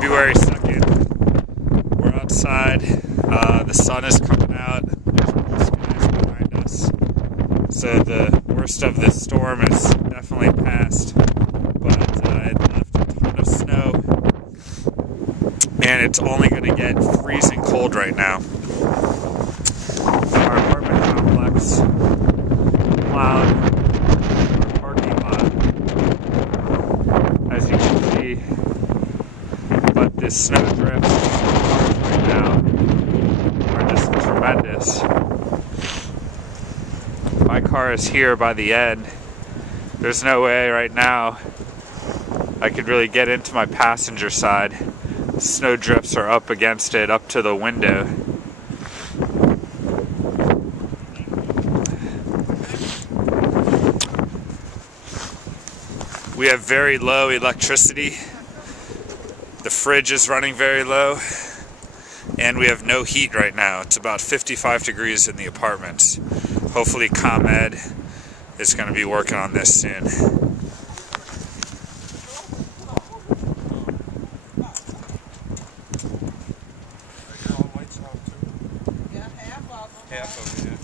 February 2nd. We're outside. The sun is coming out. There's blue skies behind us. So the worst of this storm is definitely past. But it left a ton of snow. And it's only going to get freezing cold right now. Our apartment complex, loud parking lot, as you can see. But this snow drift right now are just tremendous. My car is here by the end. There's no way right now I could really get into my passenger side. Snow drifts are up against it, up to the window. We have very low electricity. The fridge is running very low. And we have no heat right now. It's about 55 degrees in the apartment. Hopefully ComEd is going to be working on this soon. Half of it, yeah.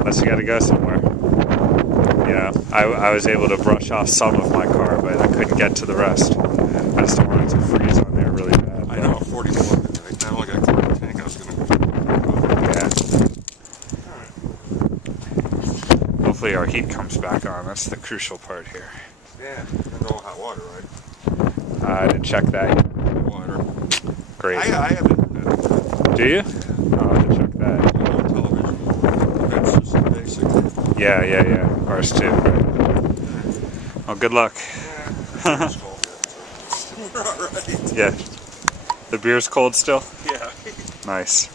Unless you gotta go somewhere. Yeah, I was able to brush off some of my car, but I couldn't get to the rest. I just don't want it to freeze on there really bad. I know, 41 tonight. I only got a quarter tank. I was gonna. Yeah. Hopefully our heat comes back on. That's the crucial part here. Yeah, and no hot water, right? I didn't check that yet. Water. Great. I have it. Do you? I'll have to check that. Television. That's just basic. Yeah. Ours too. Well, good luck. Yeah. It's cold. We're all right. Yeah. The beer's cold still? Yeah. Nice.